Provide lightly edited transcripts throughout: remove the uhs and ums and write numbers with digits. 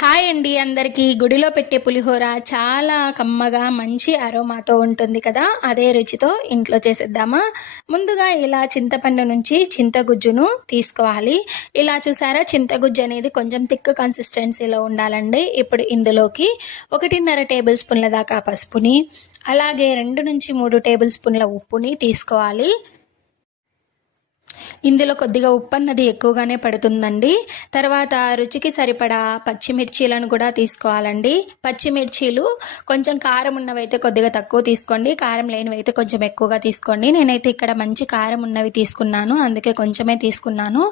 Hi అండి అందరికీ. గుడిలో పెట్టే పులిహోర చాలా కమ్మగా మంచి అరోమాతో ఉంటుంది కదా, అదే రుచితో ఇంట్లో చేసేద్దామా. ముందుగా ఇలా చింతపండు నుంచి చింతగుజ్జును తీసుకోవాలి. ఇలా చూసారా, చింతగుజ్జు అనేది కొంచెం థిక్ కన్సిస్టెన్సీలో ఉండాలండి. ఇప్పుడు ఇందులోకి 1.5 టేబుల్ స్పూన్ల దాకా పసుపుని, అలాగే 2 నుంచి 3 టేబుల్ స్పూన్ల ఉప్పుని తీసుకోవాలి. ఇందులో కొద్దిగా ఉప్పు అన్నది ఎక్కువగానే పడుతుందండి. తర్వాత రుచికి సరిపడా పచ్చిమిర్చీలను కూడా తీసుకోవాలండి. పచ్చిమిర్చీలు కొంచెం కారం ఉన్నవైతే కొద్దిగా తక్కువ తీసుకోండి, కారం లేనివైతే కొంచెం ఎక్కువగా తీసుకోండి. నేనైతే ఇక్కడ మంచి కారం ఉన్నవి తీసుకున్నాను, అందుకే కొంచెమే తీసుకున్నాను.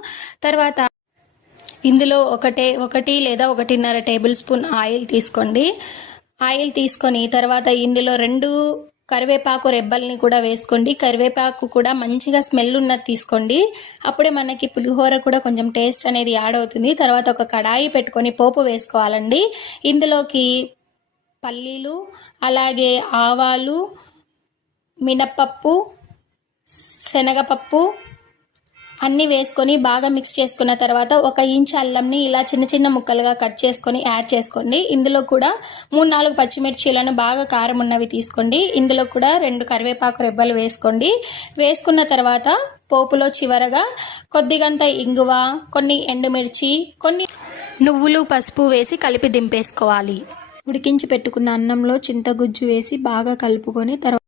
తర్వాత ఇందులో ఒకటి లేదా 1.5 టేబుల్ స్పూన్ ఆయిల్ తీసుకోండి. ఆయిల్ తీసుకొని తర్వాత ఇందులో 2 కరివేపాకు రెబ్బల్ని కూడా వేసుకోండి. కరివేపాకు కూడా మంచిగా స్మెల్ ఉన్నది తీసుకోండి, అప్పుడే మనకి పులిహోర కూడా కొంచెం టేస్ట్ అనేది యాడ్ అవుతుంది. తర్వాత ఒక కడాయి పెట్టుకొని పోపు వేసుకోవాలండి. ఇందులోకి పల్లీలు, అలాగే ఆవాలు, మినప్పప్పు, శనగపప్పు అన్నీ వేసుకొని బాగా మిక్స్ చేసుకున్న తర్వాత 1 ఇంచ్ అల్లంని ఇలా చిన్న చిన్న ముక్కలుగా కట్ చేసుకొని యాడ్ చేసుకోండి. ఇందులో కూడా 3-4 పచ్చిమిర్చీలను బాగా కారం ఉన్నవి తీసుకోండి. ఇందులో కూడా 2 కరివేపాకు రెబ్బలు వేసుకోండి. వేసుకున్న తర్వాత పోపులో చివరగా కొద్దిగంత ఇంగువ, కొన్ని ఎండుమిర్చి, కొన్ని నువ్వులు, పసుపు వేసి కలిపి దింపేసుకోవాలి. ఉడికించి పెట్టుకున్న అన్నంలో చింతగుజ్జు వేసి బాగా కలుపుకొని తర్వాత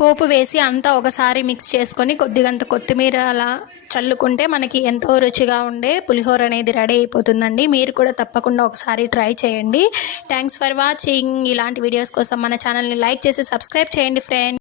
పోపు వేసి అంతా ఒకసారి మిక్స్ చేసుకొని కొద్దిగంత కొత్తిమీర అలా చల్లుకుంటే మనకి ఎంతో రుచిగా ఉండే పులిహోర అనేది రెడీ అయిపోతుందండి. మీరు కూడా తప్పకుండా ఒకసారి ట్రై చేయండి. Thanks for watching. ఇలాంటి వీడియోస్ కోసం మన ఛానల్ని లైక్ చేసి సబ్స్క్రైబ్ చేయండి ఫ్రెండ్స్.